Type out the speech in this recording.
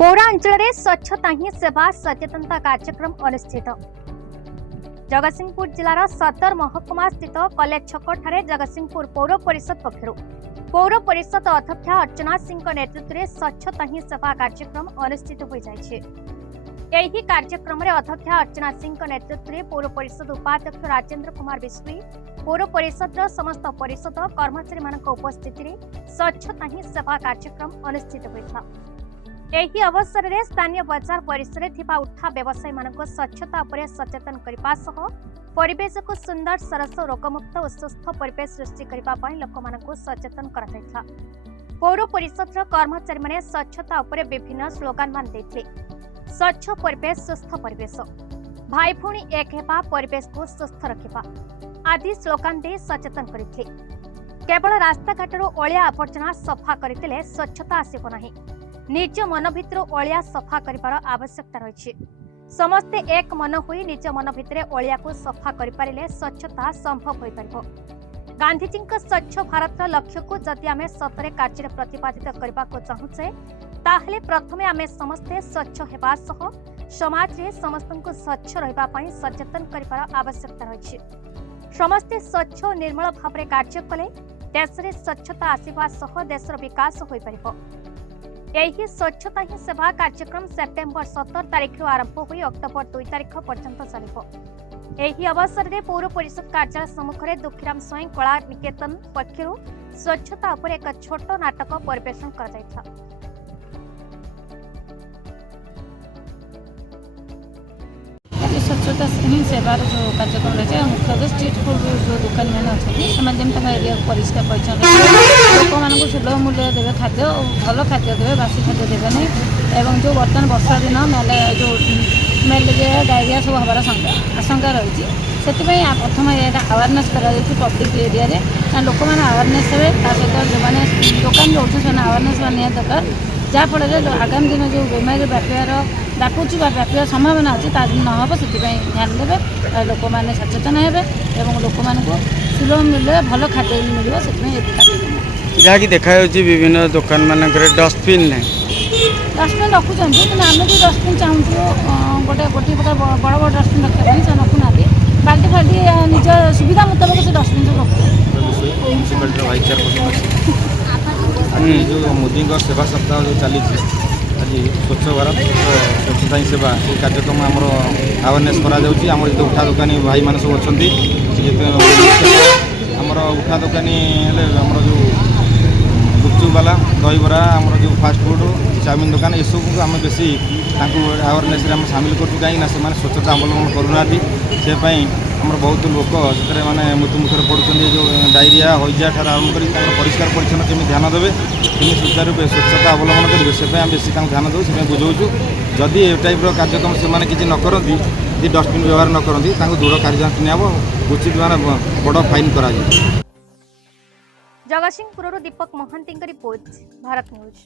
पौरांचल में स्वच्छता ही सेवा सचेतनता कार्यक्रम अनुष्ठित। जगतसिंहपुर जिलार सदर महकुमा स्थित कॉलेज छक ठारे जगतसिंहपुर पौर परिषद पक्षरु पौर परिषद अध्यक्ष अर्चना सिंह नेतृत्व में स्वच्छता ही सेवा कार्यक्रम अनुष्ठित हो जाइछे। एही कार्यक्रम में अध्यक्ष अर्चना सिंह नेतृत्व में पौर परिषद उपाध्यक्ष राजेंद्र कुमार विश्वी पौर परिषद समस्त परिषद कर्मचारी मान उपस्थिति में स्वच्छता ही सेवा कार्यक्रम अनुष्ठित होता। एही अवसर में स्थानीय बजार परिसर थिबा उठा व्यवसायी मानक स्वच्छता उपरे सचेतन करबा सह परिवेश को सुंदर सरस रोगमुक्त और सुस्थ परिवेश सृष्टि करबा पई लोक मानक सचेतन कराइथा। पौर परिषद कर्मचारी माने स्वच्छता उपरे विभिन्न स्लोगान मान देथिले। स्वच्छ परिवेश सुस्थ परिवेश, भाई भूणी एक हेबा परिवेश को सुस्थ रखिबा आदि स्लोगान दे सचेतन करथिले। केवल रास्ता घाटर अलिया आवर्जना सफा करथिले स्वच्छता आसीबो नाही, निज मन भितर अलिया सफा करिबार आवश्यकता रही। समस्ते एक मन होई निज मन भितर अलिया को सफा करिपारिले स्वच्छता संभव होई परिबो। गांधीजी स्वच्छ भारत लक्ष्य को जदि आमे सतरे कार्य प्रतिपादित करबा को चाहुछे ताहले प्रथमे आमे समस्ते स्वच्छ हेबा सह समाज रे समस्त को स्वच्छ रहबा पई सचेतन करिबार आवश्यकता रही। समस्ते स्वच्छ और निर्मल भाव में कार्य कले देश रे स्वच्छता आसीबा सह देशर विकास होई परिबो। यही स्वच्छता ही सेवा कार्यक्रम सेप्टेम्बर 17 तारिख आरंभ हुई अक्टोबर 2 तारिख पर्यंत चलिबो। एही अवसर में पौर परिषद कार्यालय सम्मुख में दुखीराम स्वयं कला निकेतन पक्षरु स्वच्छता उपर एक छोट नाटक परिवेषण कर जायथा। स्वच्छता ही सेवार जो कार्यक्रम रही मुख्यतः स्ट्रीट फूड जो दुकानी मैंने अच्छा जमी एरिया परिष्कार परिच्छन्न लोक मान सुलभ मूल्य देवे खाद्य भल खाद्य देवे बासी खाद्य देवे नहीं एवं जो बर्तमान वर्षा दिन जो मेलेरिया डायरिया सब हमार आशंका रही से प्रथम अवेयरनेस पब्लिक एरिया लोक मैंने अवेयरनेस हे सहित जो मैंने दुकान रोचे से अवेयरनेस निया दरकार जहाँफल आगामी दिन जो बेमारी व्यापुची व्यापार संभावना अच्छी नहब से ध्यान देवे लोक मैंने सचेतन हे लोक मान सुलभ मूल्य भल खाद्य मिले से जहाँकि देखा विभिन्न दुकान मानक डस्टबिन ना डस्टबिन रखुच्च कि आम जो डस्टबिन चाहूँ गोटे गोटे प्रकार बड़ बड़ डस्टबिन रखा से रखुना बाल्टी फाल्टी निज सुविधा मुताबक से डस्टबिन सब रखुच्च। जो मोदी सेवा सप्ताह जो चली आज स्वच्छ भारत स्वच्छता ही सेवा से कार्यक्रम आम अवेयरनेस करा जो उठा दुकानी भाई मान सब अच्छा आमर उठा दुकानी जो गुपचुप वाला दहीबरा आमर जो फास्ट फूड चाउमिन दुकान ये सब आम बेसी अवेयरनेस सामिल करूँ कहीं स्वच्छता अवलम्बन करूना से आमर बहुत लोक से मैंने मृत्यु मुखर पड़ुं जो डायरिया हईजा ठार आरंभ कर परिष्कार परिच्छन्न केमी ध्यान देवे केमी सुचारू स्वच्छता अवलम्बन करेंगे से बेसी ध्यान देव से बुझाऊँ जदि ए टाइप कार्यक्रम से किसी न करती डस्टबिन व्यवहार न करती दृढ़ कार्यानुष्ठान निया उचित माने बड़ फाइन करा। जगतसिंहपुर दीपक महांती रिपोर्ट, भारत न्यूज।